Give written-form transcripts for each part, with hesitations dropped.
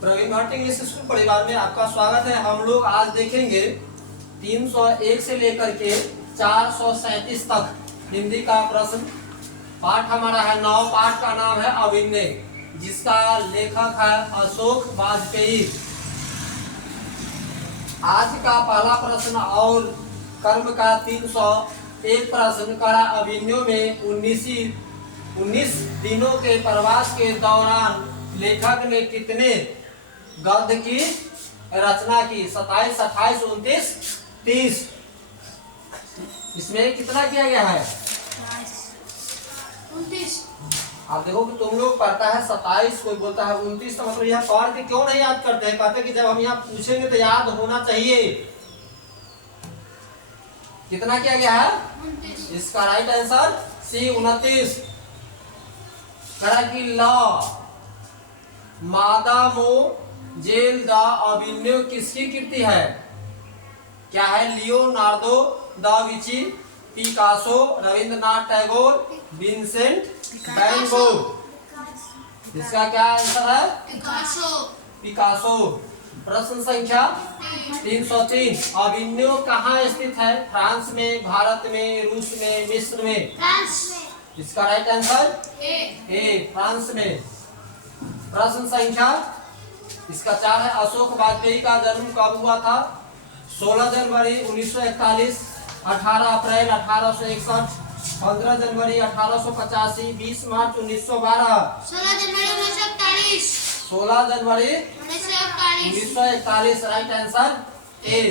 Praveen Bhatt English school परिवार में आपका स्वागत है। हम लोग आज देखेंगे 301 से लेकर के 437 तक हिंदी का प्रश्न। पाठ हमारा है 9। पाठ का नाम है अभिनय, जिसका लेखक है अशोक वाजपेयी। आज का पहला प्रश्न और कर्म का 301 प्रश्न करा। अभिनयों में 19 दिनों के प्रवास के दौरान लेखक ने कितने गद्य की रचना की? 27, 28, 29, 30। इसमें कितना किया गया है? 29। आप देखो कि तुम लोग पढ़ता है 27, कोई बोलता है 29। तो मतलब यह पढ़ के क्यों नहीं याद करते हैं? कहते कि जब हम यहाँ पूछेंगे तो याद होना चाहिए। कितना किया गया है? 29। इसका राइट आंसर सी 29। करा कि लॉ मादामो जेल द अभिनय किसकी कृति है? क्या है? Leonardo da Vinci, Picasso, Rabindranath Tagore, Vincent van Gogh. इसका क्या आंसर है? पिकासो। प्रश्न संख्या 303। अभिनय कहाँ स्थित है? फ्रांस में, भारत में, रूस में, मिस्र में? इसका राइट आंसर ए, फ्रांस में। प्रश्न संख्या इसका 4 है। अशोक वाजपेयी का जन्म कब हुआ था? 16 जनवरी 1941, 18 अप्रैल 1861, 15 जनवरी 1885, 20 मार्च 1912। 16 जनवरी 1941। 16 जनवरी 1941 राइट आंसर ए।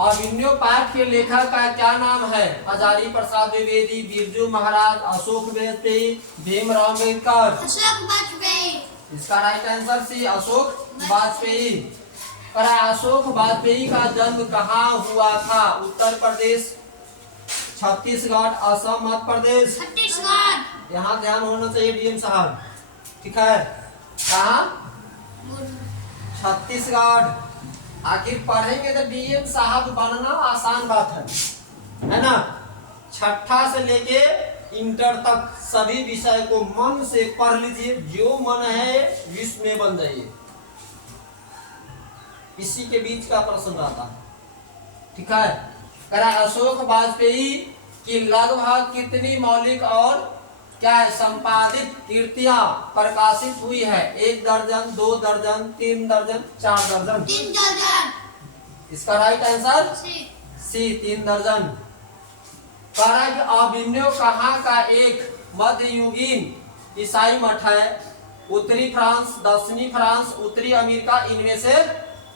अभिनय पाठ के लेखक का क्या नाम है? हजारी प्रसाद द्विवेदी, बिरजू महाराज, अशोक वाजपेयी, भीमराव अम्बेडकर। अशोक वाजपेयी। इसका right answer C Ashok Vajpeyi. Ashok Vajpeyi का जन्म कहाँ हुआ था? उत्तर प्रदेश, छत्तीसगढ़, असम, मध्य प्रदेश? छत्तीसगढ़। यहाँ ध्यान होना चाहिए डीएम साहब। ठीक है, कहाँ? छत्तीसगढ़। आखिर पढ़ेंगे तो डीएम साहब बनना आसान बात है ना? छठा से लेके इंटर तक सभी विषय को मन से पढ़ लीजिए। जो मन है विश्व में बन जाइए। इसी के बीच का प्रश्न रहता है। ठीक है, करा अशोक वाजपेयी की लगभग कितनी मौलिक और क्या है संपादित कृतियां प्रकाशित हुई है? 1 दर्जन, 2 दर्जन, 3 दर्जन, 4 दर्जन? 3 दर्जन। इसका राइट आंसर सी। 3 दर्जन। अभिनय कहाँ का एक मध्ययुगीन ईसाई मठ है? उत्तरी फ्रांस, दक्षिणी फ्रांस, उत्तरी अमेरिका, इनमें से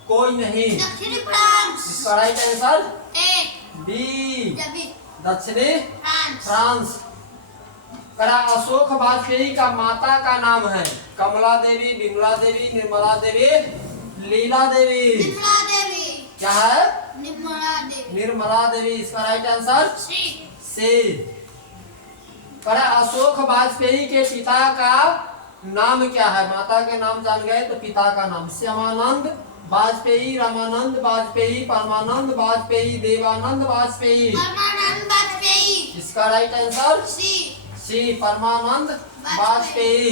कोई नहीं। दक्षिणी फ्रांस। इसका राइट आंसर ए, बी, जबी, दक्षिणी फ्रांस। फ्रांस। अशोक वाजपेयी का माता का नाम है? कमला देवी, विमला देवी, निर्मला देवी, लीला देवी? निर्मला देवी। क्या है? निर्मला देवी। निर्मला देवी। इसका right answer C. Ashok Vajpeyi के पिता का नाम क्या है? माता के नाम जान गए तो पिता का नाम? श्यामानंद वाजपेयी, रामानंद वाजपेयी, परमानंद वाजपेयी, देवानंद वाजपेयी? परमानंद वाजपेयी। इसका राइट आंसर सी, परमानंद वाजपेयी।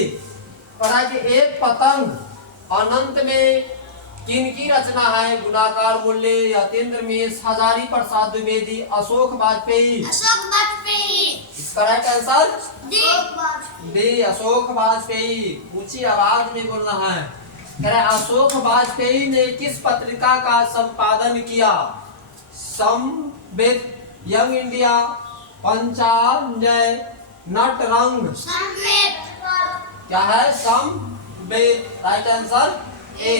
कि एक पतंग अनंत में किनकी रचना है? गुणाकार मूल्य, यतीन्द्र मिश्र, हजारी प्रसाद द्विवेदी, अशोक वाजपेयी? अशोक वाजपेयी। इसका right answer D, B, Ashok Vajpeyi. ऊंची आवाज में बोलना है। कह रहे अशोक वाजपेयी ने किस पत्रिका का संपादन किया? संवेद, यंग इंडिया, पंचांजय, नटरंग? संवेद। क्या है? संवेद। राइट आंसर ए।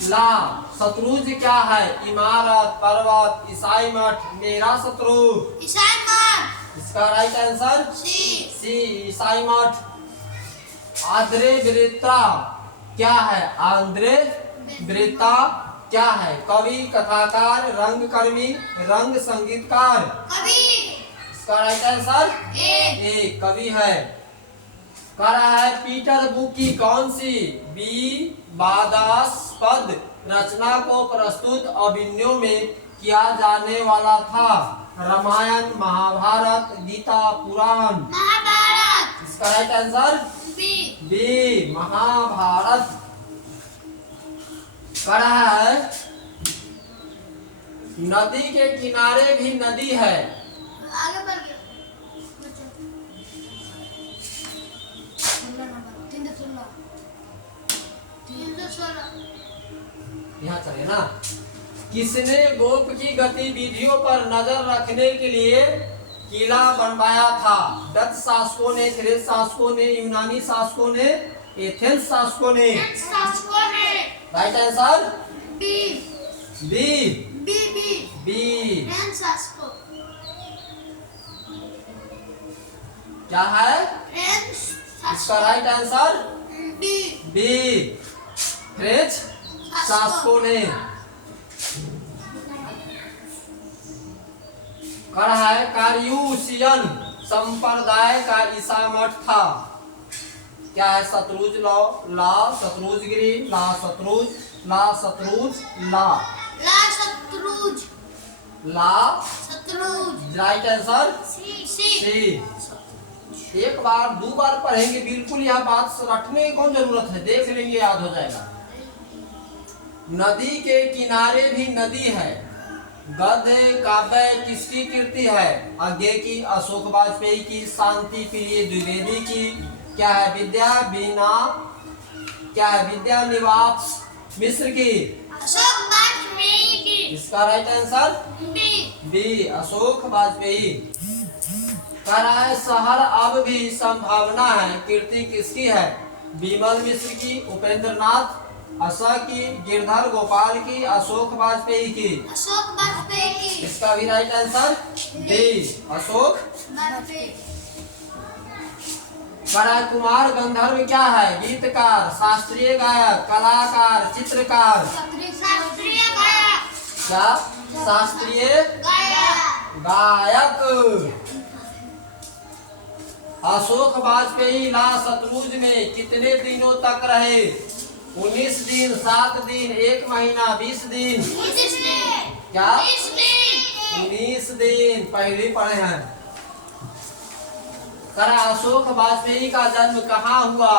ला शत्रुज क्या है? इमारत, पर्वत, ईसाई मठ, मेरा शत्रु? ईसाई मठ। इसका राइट आंसर सी, ईसाई मठ। आंद्रे वृत्ता क्या है? आंद्रे वृत्ता क्या है? कवि, कथाकार, रंगकर्मी, रंग संगीतकार? कवि। इसका राइट आंसर ए, कवि है। कह रहा है पीटर बुक की कौन सी विवादास्पद रचना को प्रस्तुत अभिनयों में किया जाने वाला था? रामायण, महाभारत, गीता, पुराण? महाभारत। इसका right answer B, B, Mahabharata. कह रहा है नदी के किनारे भी नदी है। आगे बढ़ गया। 316 यहाँ चले ना। किसने गोप की गतिविधियों पर नजर रखने के लिए किला बनवाया था? डच शासकों ने, थ्रेस शासकों ने, यूनानी शासकों ने, एथेंस शासकों ने? शासकों ने। Right answer B B B B B. French शासकों। क्या है फ्रेंच इसका शासकों। Right answer? B B French शासकों ने। कर है कार्यूसियन संप्रदाय का ईसा मठ था। क्या है? शत्रुज लॉ, ला शत्रुजगिरी, ला शत्रुज, ला शत्रुज, ला ला शत्रुज। ला। शत्रुज। राइट आंसर सी सी। एक बार दो बार पढ़ेंगे, बिल्कुल यह बात रटने की कौन जरूरत है, देख लेंगे याद हो जाएगा। नदी के किनारे भी नदी है। गद्य काव्य किसकी कृति है? आगे की, अशोक वाजपेयी की, शांति प्रिय द्विवेदी की? क्या है? विद्या बीना, क्या है? विद्या निवास मिश्र की? अशोक वाजपेयी की। इसका right answer B B Ashok Vajpeyi. कह रहा है शहर अब भी संभावना है, कीर्ति किसकी है? विमल मिश्र की, उपेंद्र नाथ आशा की, गिरधर गोपाल की, अशोक वाजपेयी की? अशोक वाजपेयी की। इसका भी right answer D Ashok. Vajpeyi. कह कुमार गंधर्व क्या है? गीतकार, शास्त्रीय गायक, कलाकार, चित्रकार? शास्त्रीय गायक। क्या? शास्त्रीय गायक। गायक। अशोक वाजपेयी ला शत्रुज में कितने दिनों तक रहे? 19 दिन, 7 दिन, 1 महीना, 20 दिन? 20 दिन। क्या? 20 दिन। 19 दिन। पहले पढ़े हैं। करा अशोक वाजपेयी का जन्म कहाँ हुआ?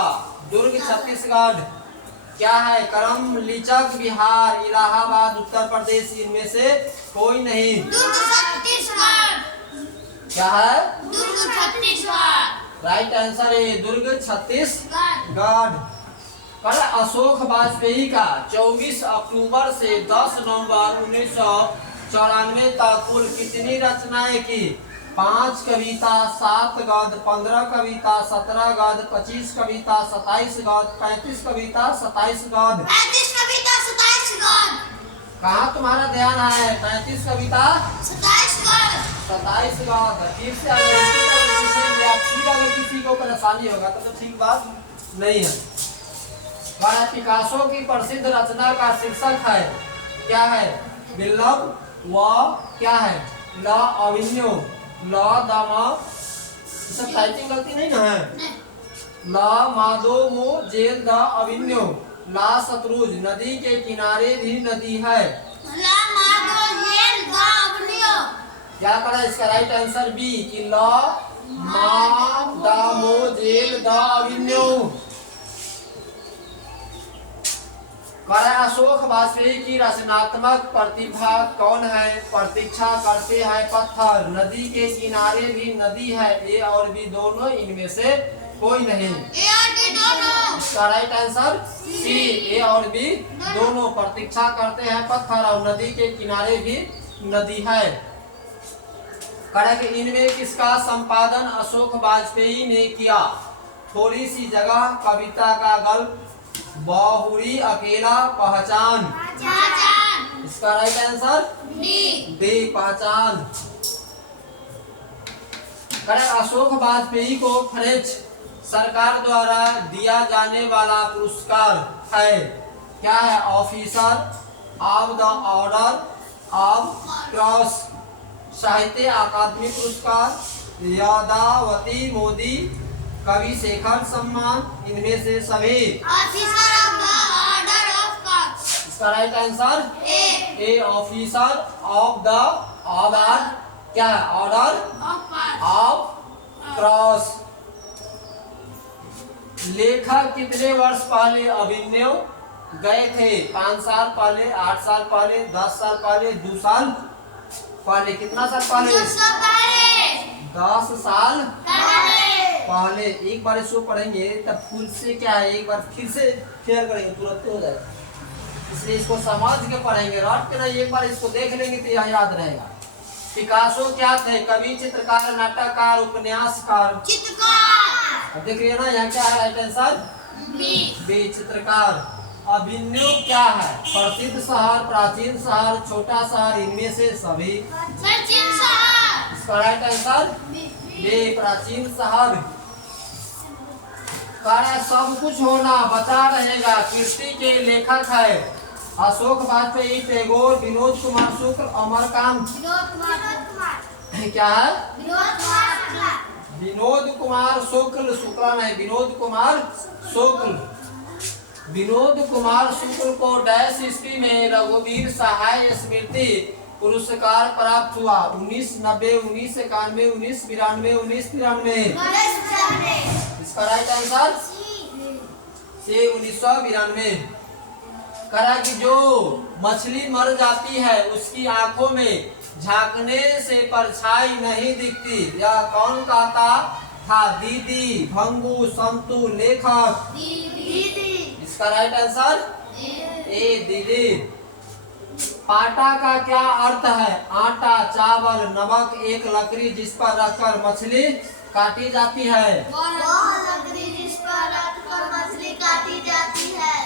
दुर्ग छत्तीसगढ़। क्या है? करम लिचक बिहार, इलाहाबाद उत्तर प्रदेश, इनमें से कोई नहीं। दुर्ग छत्तीसगढ़। क्या है? दुर्ग छत्तीसगढ़। राइट आंसर है दुर्ग छत्तीसगढ़। गढ़। कल अशोक वाजपेयी का 24 अक्टूबर से 10 नवंबर 1994 तक कुल कितनी रचनाएं की? 5 कविता, 7 गद्य, 15 कविता, 17 गद्य, 25 कविता, 27 गद्य, 35 कविता, 27 गद्य? 35 कविता, 27 गद्य। कहाँ तुम्हारा ध्यान है? 35 कविता, 27 गद्य। 27 गद्य। फिर से अगर किसी को परेशानी होगा तो ठीक बात नहीं है। पिकासो की प्रसिद्ध रचना का शीर्षक है? क्या है? बिल्लम व क्या है? ला अविन्यो, ला दामा, सब टाइपिंग गलती नहीं ना है? ला मादो मो जेल द अविन्यो, ला शत्रुज नदी के किनारे भी नदी है। ला मादो जेल द अविन्यो। क्या करा? इसका राइट आंसर बी कि ला मा दा मो jail the Avignon. Ashok Vajpeyi की रचनात्मक प्रतिभा कौन है? प्रतीक्षा करते हैं पत्थर, नदी के किनारे भी नदी है, ए और बी दोनों, इनमें से कोई नहीं। ए और बी दोनों। इसका राइट आंसर सी ए और बी दोनों। प्रतीक्षा करते हैं पत्थर और नदी के किनारे भी नदी है। कड़क इनमें किसका संपादन अशोक वाजपेयी ने किया? थोड़ी सी जगह, कविता का गल्प, बहुरी अकेला, पहचान? पहचान। इसका राइट आंसर डी डी पहचान। अशोक वाजपेयी को फ्रेंच सरकार द्वारा दिया जाने वाला पुरस्कार है? क्या है? Officer of the order of cross, साहित्य अकादमी पुरस्कार, यादावती मोदी, कवि शेखर सम्मान, इनमें से सभी? Officer of the order of cross. इसका right answer A officer of the order, क्या है? Order of cross. लेखक कितने वर्ष पहले अभिनव गए थे 5 साल पहले, 8 साल पहले, 10 साल पहले, 2 साल पहले। कितना साल पहले? 10 साल पहले। एक बार इसको पढ़ेंगे तब फुल से क्या है, एक बार फिर से शेयर करेंगे, तुरंत हो जाएगा। इसलिए इसको समझ के पढ़ेंगे, रट के नहीं, एक बार इसको देख लेंगे तो यह याद रहेगा। पिकासो क्या थे? कवि, चित्रकार, नाटककार, उपन्यासकार। अब देख रही है ना, यहाँ क्या है राइट आंसर? बी चित्रकार। अभिनव क्या है? प्रसिद्ध शहर, प्राचीन शहर, छोटा शहर, इनमें से सभी। इसका राइट आंसर बी प्राचीन शहर। कार्य सब कुछ होना, बचा रहेगा, कीर्ति के लेखक है अशोक वाजपेयी, टैगोर, विनोद कुमार शुक्ल, अमरकांत। क्या है? विनोद कुमार शुक्ल, शुक्ला नहीं, विनोद कुमार शुक्ल। विनोद कुमार शुक्ल को डैश ईस्वी में रघुवीर सहाय स्मृति पुरस्कार प्राप्त हुआ? 1990, 1991, 1992, 1993। इसका राइट आंसर सी 1992। करा कि जो मछली मर जाती है उसकी आंखों में झांकने से परछाई नहीं दिखती, यह कौन कहता था? दीदी, भंगू, संतु, लेखक। इसका राइट आंसर ए दीदी। पाटा का क्या अर्थ है? आटा, चावल, नमक, एक लकड़ी जिस पर रखकर मछली काटी जाती है।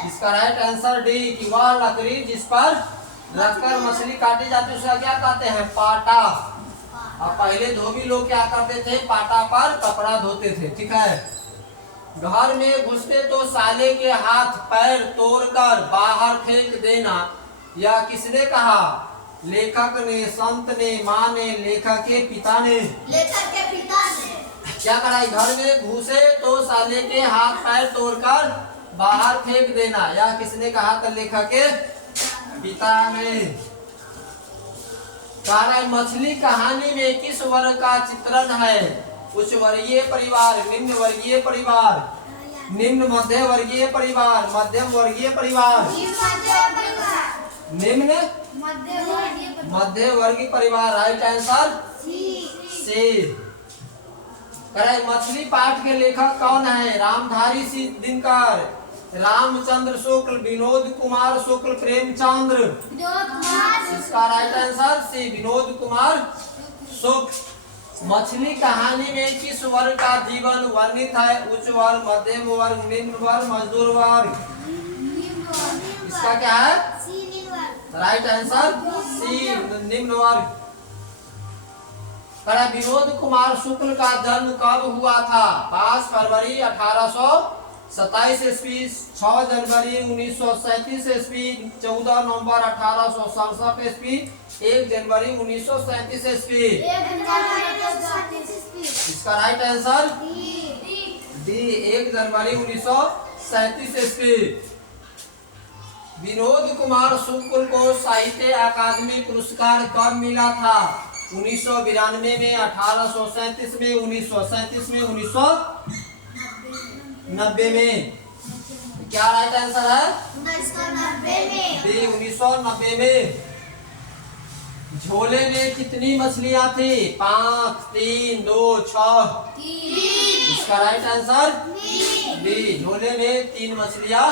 इसका राइट आंसर डी कि वह लकड़ी जिस पर रखकर मछली काटी जाती है उसका क्या कहते हैं? पाटा। अब पहले धोबी लोग क्या करते थे? पाटा पर कपड़ा धोते थे, ठीक है। घर में घुसते तो साले के हाथ पैर तोड़कर बाहर फेंक देना, यह किसने कहा? लेखक ने, संत ने, माँ ने, लेखक के पिता ने। क्या करा? घर में घुसे तो साले के हाथ पैर तोड़कर बाहर फेंक देना, यह किसने कहा था? लेखक के पिता ने। कहा मछली कहानी में किस वर्ग का चित्रण है? उच्च वर्गीय परिवार, निम्न वर्गीय परिवार, निम्न मध्य वर्गीय परिवार, मध्यम वर्गीय परिवार, निम्न मध्य वर्गीय परिवार। Right answer C. मछली पाठ के लेखक कौन है? रामधारी सिंह दिनकर, रामचंद्र शुक्ल, विनोद कुमार शुक्ल, प्रेमचंद्र। इसका right answer C Vinod Kumar Shukla. मछली कहानी में किस वर्ग का जीवन वर्णित है? उच्च वर्ग, मध्यम वर्ग, निम्न वर्ग, मजदूर वर्ग। इसका क्या है? राइट आंसर सी निम्न वर्ग। विनोद कुमार शुक्ल का जन्म कब हुआ था? 5 फरवरी 1827 ईस्वी, 6 जनवरी 1937 ईस्वी, 14 नवंबर 1867 ईस्वी, 1 जनवरी 1937 ईस्वी। इसका राइट आंसर डी 1 जनवरी 1937 ईस्वी। विनोद कुमार शुक्ल को साहित्य अकादमी पुरस्कार कब मिला था? 1992 में, 1837 में, 1937 में, 1990 में। क्या राइट आंसर है? 1990 में। झोले में कितनी मछलियां थी? 5, 3, 2, 6। इसका राइट आंसर बी झोले में 3 मछलियां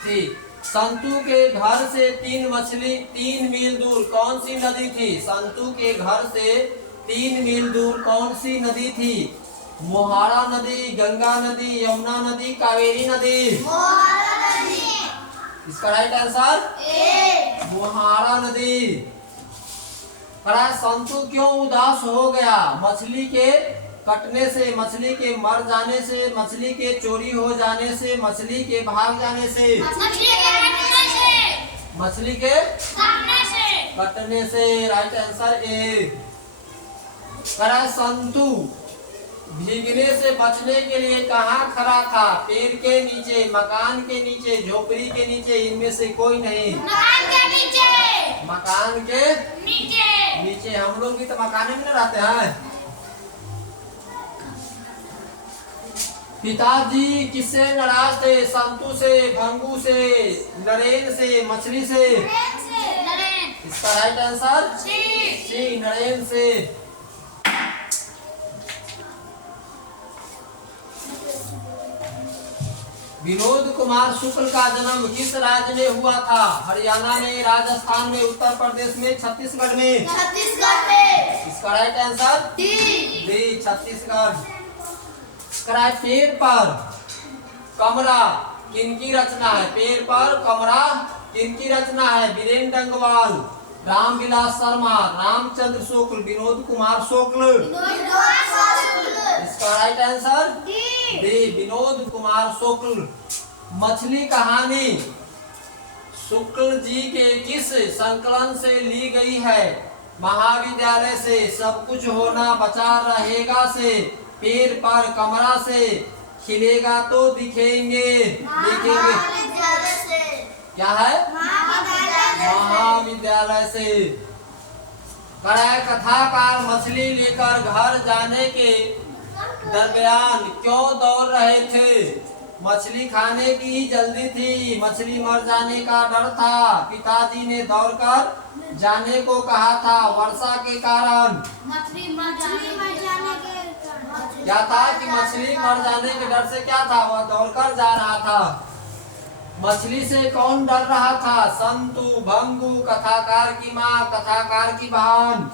थी। संतू के घर से 3 मील दूर कौन सी नदी थी? संतू के घर से 3 मील दूर कौन सी नदी थी? मोहारा नदी, गंगा नदी, यमुना नदी, कावेरी नदी। इसका राइट आंसर मोहारा नदी। संतू क्यों उदास हो गया? मछली के कटने से, मछली के मर जाने से, मछली के चोरी हो जाने से, मछली के भाग जाने से। मछली के कटने से। राइट आंसर ए। संतू भीगने से बचने के लिए कहाँ खड़ा था? पेड़ के नीचे, मकान के नीचे, झोपड़ी के नीचे, इनमें से कोई नहीं। मकान के नीचे। हम लोग भी तो मकान में रहते हैं। पिताजी किससे नाराज थे? संतू से, भंगू से, नरेन से, मछली से? नरेन। इसका राइट आंसर सी। सी, नरेन से। विनोद कुमार शुक्ल का जन्म किस राज्य में हुआ था? हरियाणा में, राजस्थान में, उत्तर प्रदेश में, छत्तीसगढ़ में? छत्तीसगढ़ में। इसका right answer D. D, Chhattisgarh. इसका पेड़ पर कमरा किनकी रचना है? पेड़ पर कमरा किनकी रचना है? वीरेंद्र डंगवाल, रामविलास शर्मा, रामचंद्र शुक्ल, विनोद कुमार शुक्ल? इसका right answer D, Vinod Kumar Shukla. मछली कहानी शुक्ल जी के किस संकलन से ली गई है? महाविद्यालय से, सब कुछ होना बचा रहेगा से, पेड़ पर कमरा से, खिलेगा तो दिखेंगे देखेंगे? क्या है? महाविद्यालय से। कथाकार मछली लेकर घर जाने के दरमियान क्यों दौड़ रहे थे? मछली खाने की जल्दी थी, मछली मर जाने का डर था, पिताजी ने दौड़कर जाने को कहा था, वर्षा के कारण? मछली मर जाने के क्या था कि मछली मर जाने के डर से क्या था? वह दौड़कर जा रहा था। मछली से कौन डर रहा था? संतू, भंगू, कथाकार की माँ, कथाकार की बहन?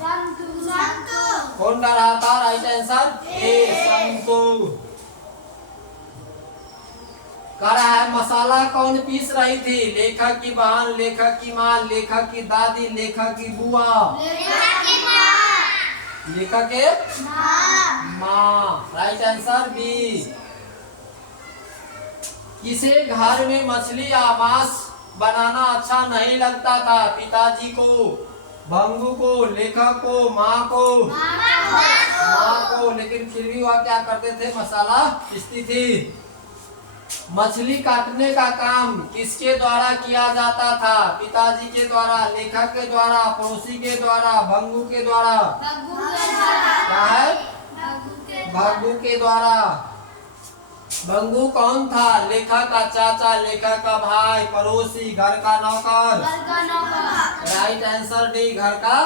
कौन डर रहा था? राइट आंसर ए, संतू। कह रहा है मसाला कौन पीस रही थी? लेखक की बहन, लेखक की माँ, लेखक की दादी, लेखक की बुआ? लेखक के माँ। Right answer B. किसे घर में मछली या मांस बनाना अच्छा नहीं लगता था? पिताजी को, भंगू को, लेखक को, माँ को? माँ को। लेकिन फिर भी वह क्या करते थे? मसाला पीसती थी। मछली काटने का काम किसके द्वारा किया जाता था? पिताजी के द्वारा, लेखक के द्वारा, पड़ोसी के द्वारा, भंगू के द्वारा? क्या है? भंगू के द्वारा। भंगू कौन था? लेखक का चाचा, लेखक का भाई, पड़ोसी, घर का नौकर? राइट आंसर डी, घर का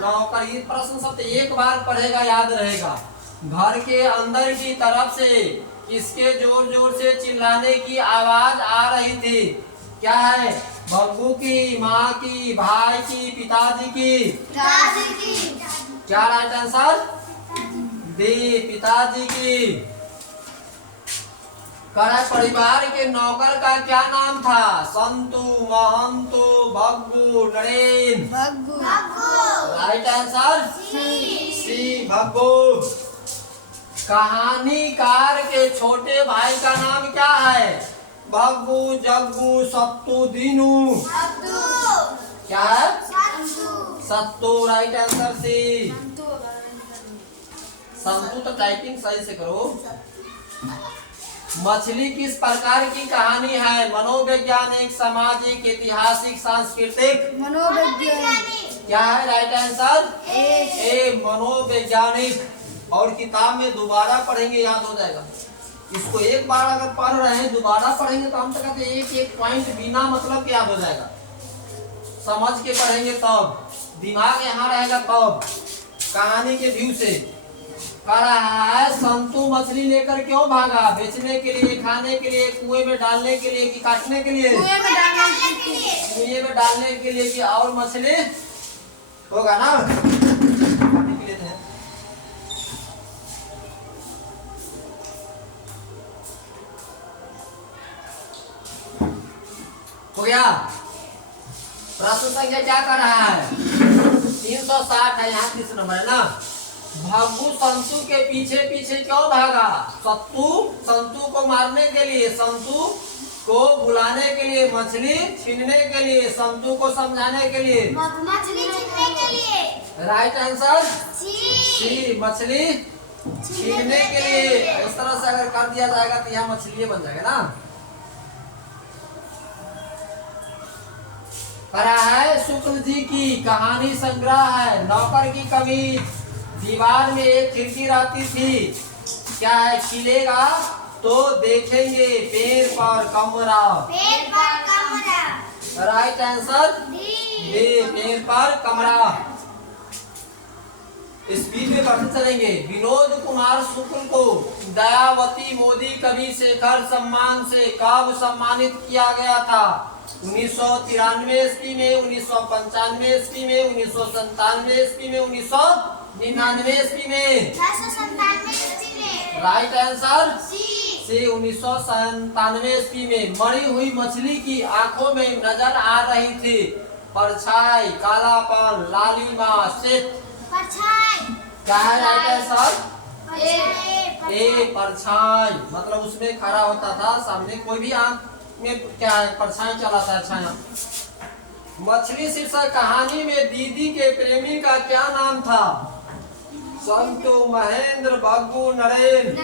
नौकर। ये प्रश्न सब एक बार पढ़ेगा याद रहेगा। घर के अंदर की तरफ से किसके जोर जोर से चिल्लाने की आवाज आ रही थी? क्या है? भंगू की, माँ की, भाई की, पिताजी की? क्या राइट आंसर? डी, पिताजी की। परिवार के नौकर का क्या नाम था? Santu, Mahantu, Bhaggu, Naren? Right answer C, Bhaggu. कहानीकार के छोटे भाई का नाम क्या है? भग्गू, जग्गू, सत्तू, दीनू? क्या है? Sattu. Right answer C, Santu. तो टाइपिंग सही से करो। मछली किस प्रकार की कहानी है? मनोवैज्ञानिक, सामाजिक, ऐतिहासिक, सांस्कृतिक? मनोवैज्ञानिक। क्या है? राइट आंसर ए, मनोवैज्ञानिक। और किताब में दोबारा पढ़ेंगे याद हो जाएगा। इसको एक बार अगर पढ़ रहे हैं, दोबारा पढ़ेंगे तो हम तो कहते हैं एक एक पॉइंट बिना मतलब के याद हो जाएगा। समझ के पढ़ेंगे तब, दिमाग यहाँ रहेगा तब। कहानी के व्यू से कह रहा है संतू मछली लेकर क्यों भागा? बेचने के लिए, खाने के लिए, कुएं में डालने के लिए कि काटने के लिए? कुएं में डालने के लिए कि और मछली होगा ना? हो गया। प्रश्न संख्या क्या कर रहा है? 360 है, यहाँ 30 नंबर है ना। भग्गू संतू के पीछे पीछे क्यों भागा? संतू को मारने के लिए, संतू को बुलाने के लिए, मछली छीनने के लिए, संतू को समझाने के लिए? मछली छीनने के लिए। राइट आंसर सी, मछली छीनने के लिए। इस तरह से अगर कर दिया जाएगा तो यहाँ मछली बन जाएगा ना। करा है शुक्ल जी की कहानी संग्रह है। नौकर की कमी, दीवार में एक खिड़की रहती थी। क्या है? खिलेगा तो देखेंगे पेड़ पर कमरा। पेड़ पर कमरा। राइट आंसर बी, पेड़ पर कमरा। स्पीड में बढ़ते चलेंगे। विनोद कुमार शुक्ल को दयावती मोदी कवि शेखर सम्मान से कब सम्मानित किया गया था? 1993 ईस्वी में, 1995 ईस्वी में, 1997 ईस्वी में, 1999 ईस्वी में। 1997 ईस्वी में। Right answer C. से 1997 ईस्वी में। मरी हुई मछली की आंखों में नजर आ रही थी परछाई, कालापन, लालिमा, श्वेत। परछाई। क्या है राइट आंसर? ए। परछाई, मतलब उसमें खड़ा होता था सामने कोई भी आंख में क्या है परछाई चलाता है छाया। मछली शीर्षक कहानी में दीदी के प्रेमी का क्या नाम था? संतु, महेंद्र, भग्गू, नरेन।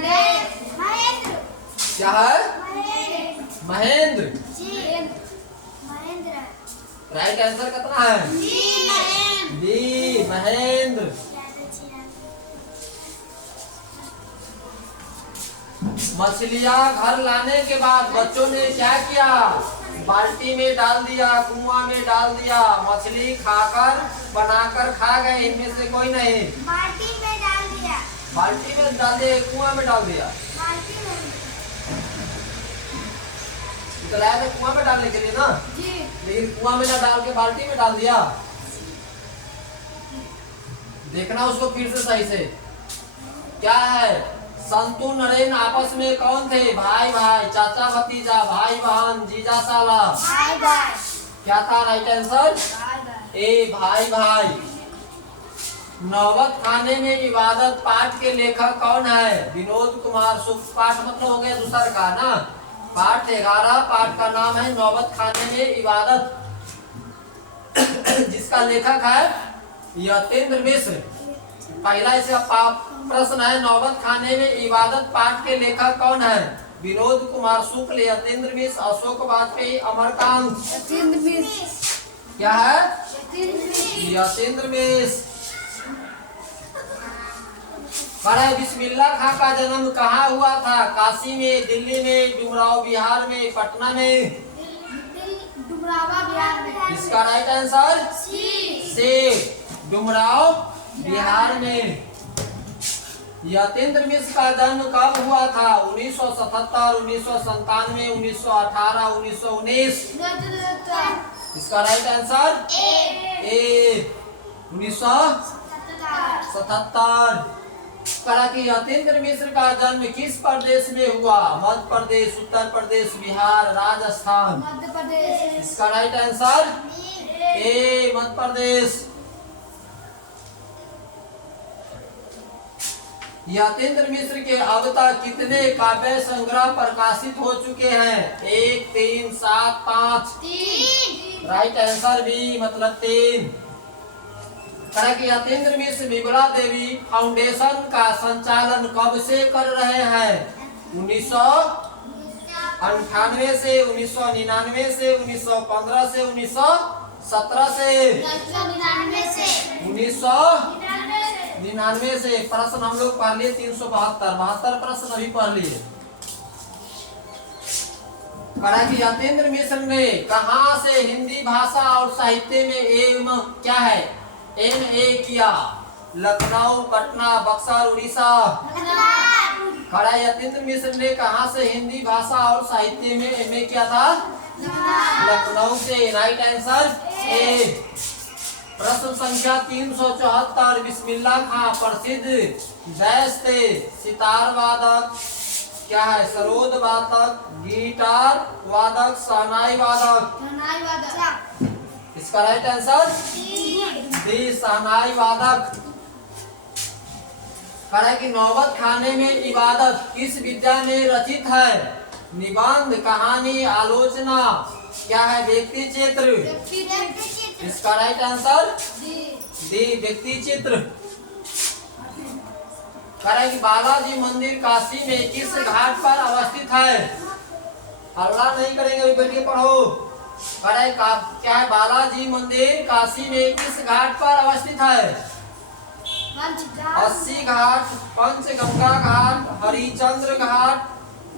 महेंद्र। क्या है? महेंद्र। जी। महेंद्र। राइट आंसर कितना है? बी, महेंद्र। मछलियां घर लाने के बाद बच्चों ने क्या किया? बाल्टी में डाल दिया, कुआं में डाल दिया। मछली खाकर बनाकर खा गए, इनमें से कोई नहीं। बाल्टी में डाल दिया। बाल्टी में डाल दिया, कुआं में डाल दिया। बाल्टी में। तो लाया था कुआं में डालने के लिए ना, जी। लेकिन कुआं में ना डाल के बाल्टी में डाल दिया। देखना उसको फिर से सही से। क्या है? संतु नरेन आपस में कौन थे? भाई भाई, चाचा भतीजा, भाई बहन, जीजा साला। भाई भाई। क्या था राइट आंसर? ए, भाई भाई। नौबत खाने में इबादत पाठ के लेखक कौन है? विनोद कुमार शुक्ल। पाठ मतलब हो गया दूसरा का ना। पाठ 11, पाठ का नाम है नौबत खाने में इबादत। जिसका लेखक है यतेंद्र मिश्र। पहला इसे प्रश्न है, नौबत खाने में इबादत पाठ के लेखक कौन है? विनोद कुमार शुक्ल, यतेंद्र मिश्र, अशोक वाजपेयी, अमरकांत। क्या है? यतेंद्र मिश्र। बिस्मिल्ला खां का जन्म कहाँ हुआ था? काशी में, दिल्ली में, डुमराव बिहार में, पटना में। डुमराव बिहार में। इसका राइट आंसर से डुमराव बिहार में। यतेंद्र मिश्र का जन्म कब हुआ था? 1977, 1997, 1918, 1919। इसका राइट आंसर ए, 1977। कहा कि यतेंद्र मिश्र का जन्म किस प्रदेश में हुआ? मध्य प्रदेश, उत्तर प्रदेश, बिहार, राजस्थान। मध्य प्रदेश। इसका राइट आंसर ए, मध्य प्रदेश। यतेंद्र मिश्र के अब तक कितने काव्य संग्रह प्रकाशित हो चुके हैं? 1, 3, 7, 5। 3। राइट आंसर बी, मतलब 3। कहा कि यतेंद्र मिश्र विमला देवी फाउंडेशन का संचालन कब से कर रहे हैं? 1998 से, 1999 से, 1915 से, 1917 से। 1999 से। प्रश्न हम लोग पढ़ लिए 372 प्रश्न अभी पढ़ लिए। कहा कि यतेंद्र मिश्र ने कहां से हिंदी भाषा और साहित्य में एम क्या है MA किया? लखनऊ, पटना, बक्सर, उड़ीसा। खड़ा यतेंद्र मिश्र ने कहां से हिंदी भाषा और साहित्य में MA किया था? लखनऊ से। राइट आंसर ए। प्रश्न संख्या 374। बिस्मिल्ला खां प्रसिद्ध जैस थे सितार वादक, क्या है? सरोद वादक, गिटार वादक, शहनाई वादक। इसका राइट आंसर डी, शहनाई वादक। कहा कि नौबत खाने में इबादत किस विद्या में रचित है? निबंध, कहानी, आलोचना। क्या है? व्यक्ति चित्र। इसका राइट आंसर डी, व्यक्ति चित्र। कहा कि बालाजी मंदिर काशी में किस घाट पर अवस्थित है? हल्ला नहीं करेंगे, अभी बैठ के पढ़ो। क्या है? बालाजी मंदिर काशी में किस घाट पर अवस्थित है? 80 घाट, पंचगंगा घाट, हरिचंद्र घाट,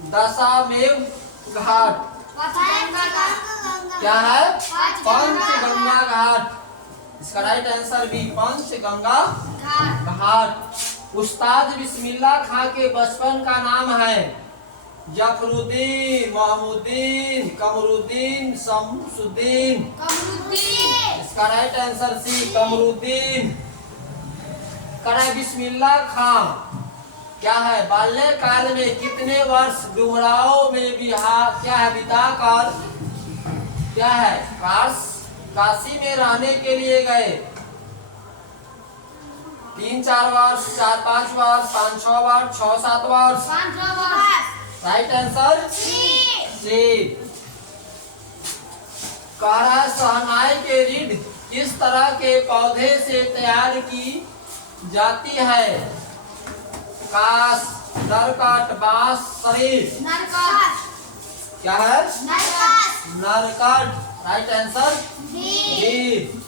दशामेव घाट। क्या है? पंचगंगा घाट। इसका राइट आंसर बी, पंचगंगा घाट। उस्ताद बिस्मिल्लाह खां के बचपन का नाम है जफरुद्दीन, महमूद्दीन, कमरुद्दीन, शमसुद्दीन। इसका राइट आंसर सी, कमरुद्दीन। करा बिस्मिल्लाह खां क्या है? बाल्यकाल में कितने वर्ष डुमराव में क्या है बिताकर क्या है काशी में रहने के लिए गए? 3-4 वर्ष, 4-5 वर्ष, 5-6 वर्ष, 6-7 वर्ष। Right answer C. करा शहनाई के रीढ़ किस तरह के पौधे से तैयार की जाती है? काश, नरकट, बांस, शरीर। क्या है? नरकट। Right answer B.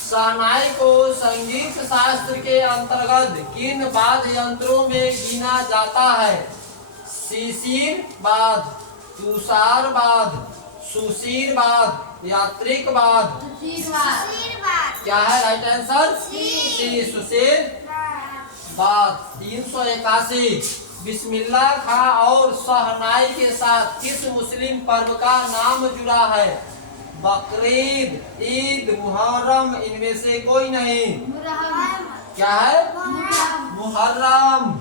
शहनाई को संगीत शास्त्र के अंतर्गत किन वाद्य यंत्रों में गिना जाता है? शिशिर वाद्य, तुषार वाद्य, सुशीर वाद्य, यात्रिक वाद्य। क्या है राइट आंसर? सी, सुशीर वाद्य। 381 बिस्मिल्लाह खां और शहनाई के साथ किस मुस्लिम पर्व का नाम जुड़ा है? बकरीद, ईद, मुहर्रम, इनमें से कोई नहीं। क्या है? मुहर्रम।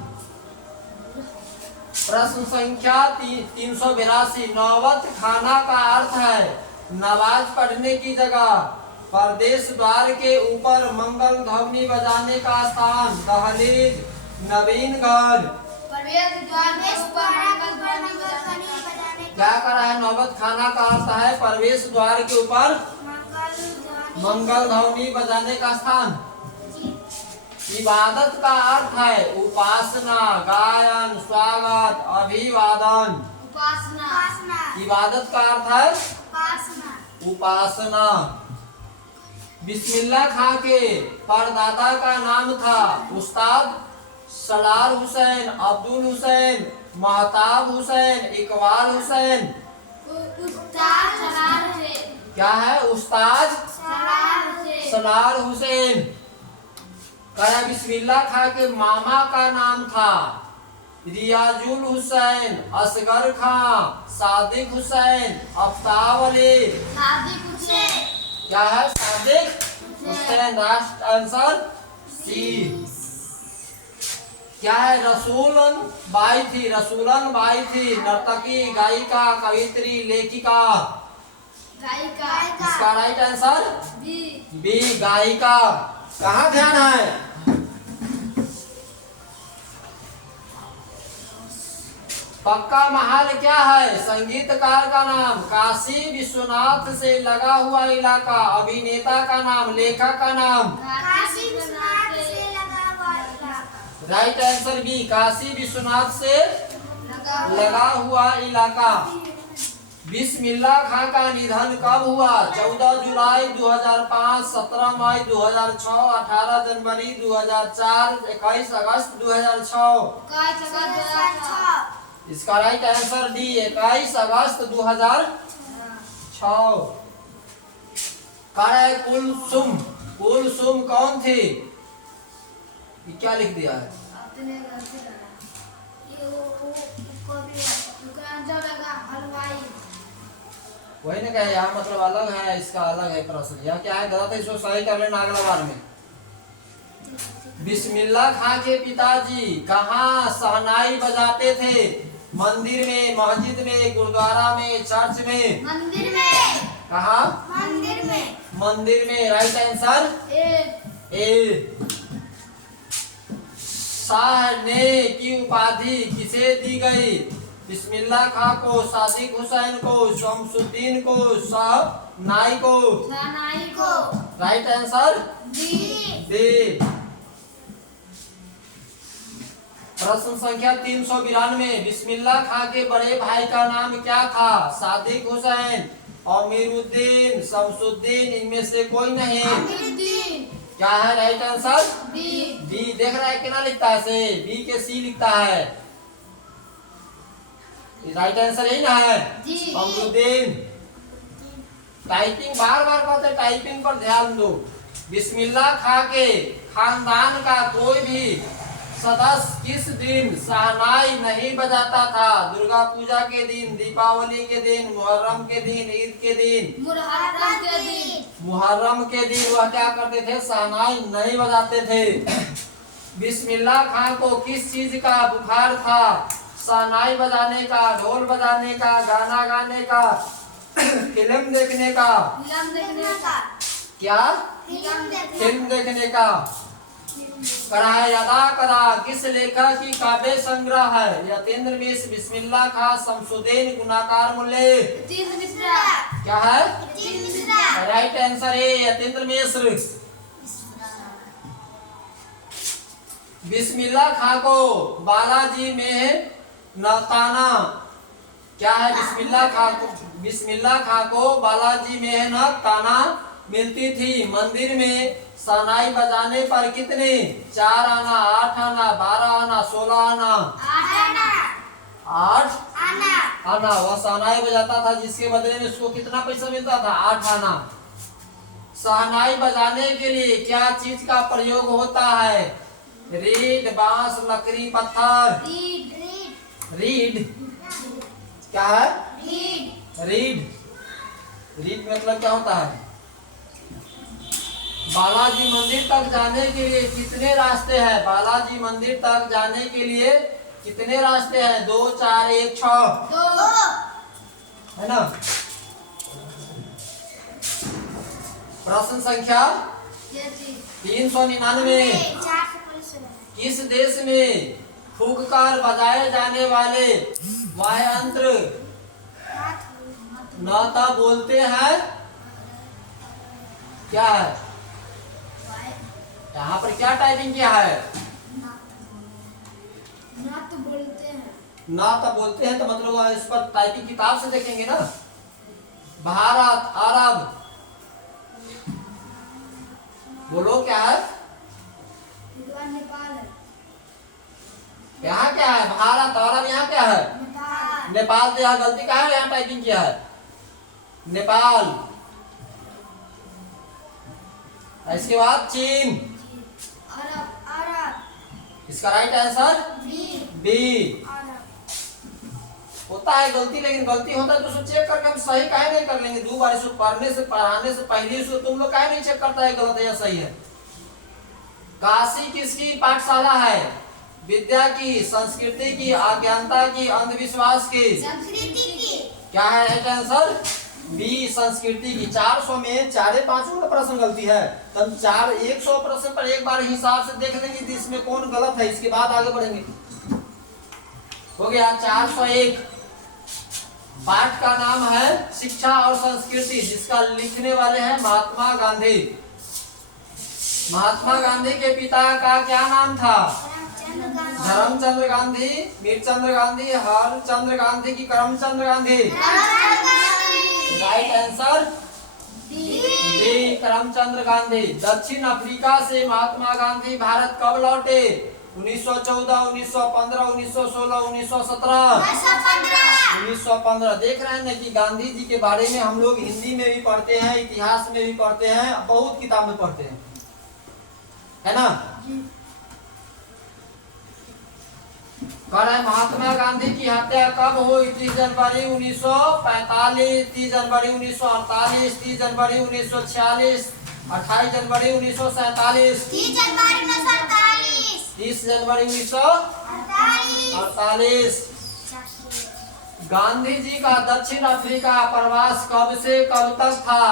प्रश्न संख्या 382 नौबत खाना का अर्थ है नमाज पढ़ने की जगह, प्रवेश द्वार के ऊपर मंगल ध्वनि बजाने का स्थान, दहलीज, नवीन घर। क्या करा है? नौबत खाना का अर्थ है प्रवेश द्वार के ऊपर मंगल ध्वनि बजाने का स्थान। इबादत का अर्थ है उपासना, गायन, स्वागत, अभिवादन। इबादत का अर्थ है उपासना। बिस्मिल्लाह खां के परदादा का नाम था उस्ताद सलार हुसैन, अब्दुल हुसैन, महताब हुसैन, इकबाल हुसैन। क्या है? उस्ताद सलार हुसैन। कहा बिस्मिल्लाह खां के मामा का नाम था रियाजुल हुसैन, असगर खां, सादिक हुसैन, आफ्ताब अली। क्या है? Sadiq Hussain. Last answer C. क्या है? रसूलन बाई थी, रसूलन बाई थी नर्तकी, गायिका, कवित्री, लेखिका। इसका राइट आंसर बी, गायिका। कहाँ ध्यान है? पक्का महल क्या है? संगीतकार का नाम, काशी विश्वनाथ से लगा हुआ इलाका, अभिनेता का नाम, लेखक का नाम। Right answer B, Kashi Vishwanath से लगा हुआ इलाका। बिस्मिल्लाह खां का निधन कब हुआ? 14 जुलाई 2005, 17 मई 2006, 18 जनवरी 2004, 21 अगस्त 2006। इसका राइट आंसर डी, 21 अगस्त 2006। है कुलसुम। कुलसुम कौन थी? ये क्या लिख दिया है? वही ना कहे, यहाँ मतलब अलग है, इसका अलग है प्रश्न। यह क्या है? गलत है, इसको सही कर लेना अगला बार में। बिस्मिल्लाह खां के पिताजी कहाँ शहनाई बजाते थे? मंदिर में, मस्जिद में, गुरुद्वारा में, चर्च में। मंदिर में। कहाँ? मंदिर में। मंदिर में। राइट आंसर ए। शाह ने की उपाधि किसे दी गई? बिस्मिल्लाह खां को, सादिक हुसैन को, शमसुद्दीन को, शहनाई को। Right answer D. प्रश्न संख्या 392 बिस्मिल्लाह खां के बड़े भाई का नाम क्या था? सादिक हुसैन, अमीरुद्दीन, शमसुद्दीन, इनमें से कोई नहीं। क्या है राइट आंसर? बी। देख रहा है कितना लिखता है? से बी के सी लिखता है। राइट आंसर यही ना है। जी। कमरुद्दीन टाइपिंग बार बार कहते हैं, टाइपिंग पर ध्यान दो। बिस्मिल्लाह खा के खानदान का कोई भी सदस्य किस दिन शहनाई नहीं बजाता था? दुर्गा पूजा के दिन, दीपावली के दिन, मुहर्रम के दिन, ईद के दिन। मुहर्रम के दिन। मुहर्रम के दिन वह क्या करते थे? शहनाई नहीं बजाते थे। बिस्मिल्लाह खां को किस चीज का बुखार था? शहनाई बजाने का, ढोल बजाने का, गाना गाने का, फिल्म देखने का? फिल्म देखने का। क्या? फिल्म देखने का। कराए अदा करा किस लेखक की काव्य संग्रह है? यतीन्द्र मिश्र, बिस्मिल्लाह खां, शमसुद्दीन, गुनाकार मुल्ले। यतीन्द्र मिश्रा। क्या है? यतीन्द्र मिश्रा। राइट आंसर है यतीन्द्र मिश्र। बिस्मिल्लाह खां को बालाजी में नताना क्या है? बिस्मिल्लाह खां को बालाजी में न ताना मिलती थी। मंदिर में शहनाई बजाने पर कितने? 4 आना, 8 आना, 12 आना, 16 आना? 8 आना। वह शहनाई बजाता था जिसके बदले में उसको कितना पैसा मिलता था? 8 आना। शहनाई बजाने के लिए क्या चीज का प्रयोग होता है? रीड, बांस, लकड़ी, पत्थर? रीड। क्या है? रीड। रीड मतलब क्या होता है? बालाजी मंदिर तक जाने के लिए कितने रास्ते हैं? बालाजी मंदिर तक जाने के लिए कितने रास्ते हैं? 2, 4, 1, 6 है ना। प्रश्न संख्या 399। किस देश में फूंककर बजाए जाने वाले वाद्य यंत्र नाता बोलते हैं? क्या है? यहाँ पर क्या टाइपिंग किया है? नात बोलते हैं। नाता बोलते हैं तो मतलब इस पर टाइपिंग किताब से देखेंगे ना। भारत, अरब, बोलो क्या है? नेपाल है। यहाँ क्या है? भारत, अरब, यहाँ क्या है? नेपाल। तो यहाँ गलती क्या है? यहाँ टाइपिंग किया है नेपाल। इसके बाद चीन। इसका राइट आंसर बी। होता है गलती, लेकिन गलती होता है तो उसको चेक करके हम सही काहे नहीं कर लेंगे? 2 बार इसको पढ़ने से, पढ़ाने से पहले इसको तुम लोग काहे नहीं चेक करता है गलत है या सही है? काशी किसकी पाठशाला है? विद्या की, संस्कृति की, अज्ञानता की, अंधविश्वास की? संस्कृति की। क्या है राइट आंसर? बी, संस्कृति की। 400 में 4-5 का प्रश्न गलती है, तब 100 प्रश्न पर एक बार हिसाब से देख लेंगे कि इसमें कौन गलत है, इसके बाद आगे बढ़ेंगे। हो गया 401। पाठ का नाम है शिक्षा और संस्कृति, जिसका लिखने वाले हैं महात्मा गांधी। महात्मा गांधी के पिता का क्या नाम था? धर्मचंद्र गांधी, मीरचंद्र गांधी, हरचंद्र गांधी की Karamchandra Gandhi? Right answer D, Karamchandra Gandhi. दक्षिण अफ्रीका से महात्मा गांधी भारत कब लौटे? 1914, 1915, 1916, 1917? 1915। देख रहे हैं ना कि गांधी जी के बारे में हम लोग हिंदी में भी पढ़ते हैं, इतिहास में भी पढ़ते हैं, बहुत किताब में पढ़ते हैं, है ना। कह रहे महात्मा गांधी की हत्या कब हुई? 30 जनवरी 1945, 30 जनवरी 1948, 30 जनवरी 1946, 28 जनवरी 1947? 30 जनवरी 1948। 30 जनवरी 1948। गांधी जी का दक्षिण अफ्रीका प्रवास कब से कब तक था?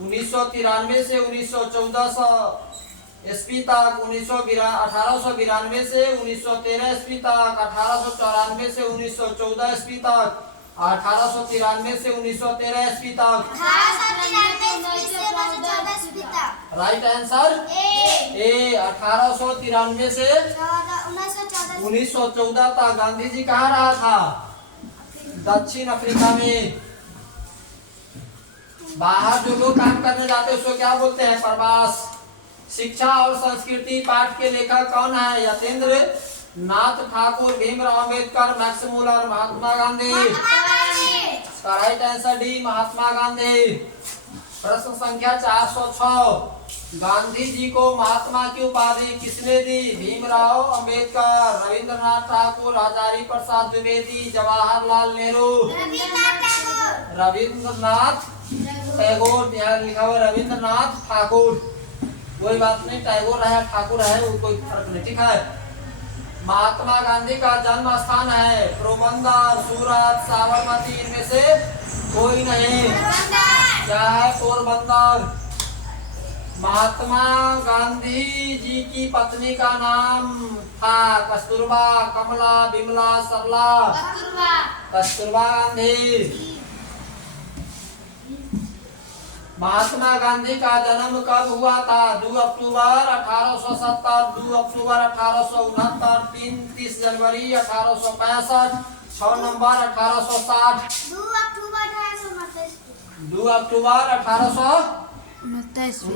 1993 से 1914 ईस्वी तक, 1892 से 1913 ईस्वी तक, 1894 से 1914 ईस्वी तक, 1893 से 1913 ईस्वी तक? 1893 से 1914 ईस्वी तक। राइट आंसर ए, 1893 से 1914 तक गांधी जी कहाँ रहा था? दक्षिण अफ्रीका में। बाहर जो लोग काम करने जाते हैं उसको क्या बोलते हैं? प्रवास। शिक्षा और संस्कृति पाठ के लेखक कौन है? Yatindra Nath Thakur, Bhimrao Ambedkar, Max Muller, Mahatma Gandhi. Right answer D Mahatma Gandhi. प्रश्न संख्या 406, गांधी जी को महात्मा की उपाधि किसने दी? भीमराव अंबेडकर, रविंद्रनाथ ठाकुर, हजारी प्रसाद द्विवेदी, जवाहरलाल नेहरू। रविंद्रनाथ टैगोर, यहाँ लिखा हुआ रविंद्रनाथ ठाकुर, कोई बात नहीं, टैगोर है ठाकुर है वो कोई फर्क नहीं, ठीक है। महात्मा गांधी का जन्म स्थान है पोरबंदर, सूरत, साबरमती, इनमें से कोई नहीं। क्या है? पोरबंदर। महात्मा गांधी जी की पत्नी का नाम था कस्तूरबा, कमला, बिमला, सरला। कस्तूरबा गांधी। महात्मा गांधी का जन्म कब हुआ था? 2 अक्टूबर 1870, 2 अक्टूबर 1869, 30 जनवरी 1865, 6 नवंबर 1860। 2 अक्टूबर 1869 ईस्वी।